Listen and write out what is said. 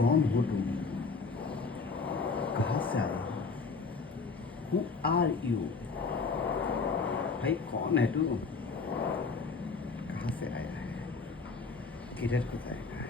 कौन हो तुम? कहाँ से आए हो? Who are you? भाई कौन है तू? कहाँ से आया है? किधर को जाएगा?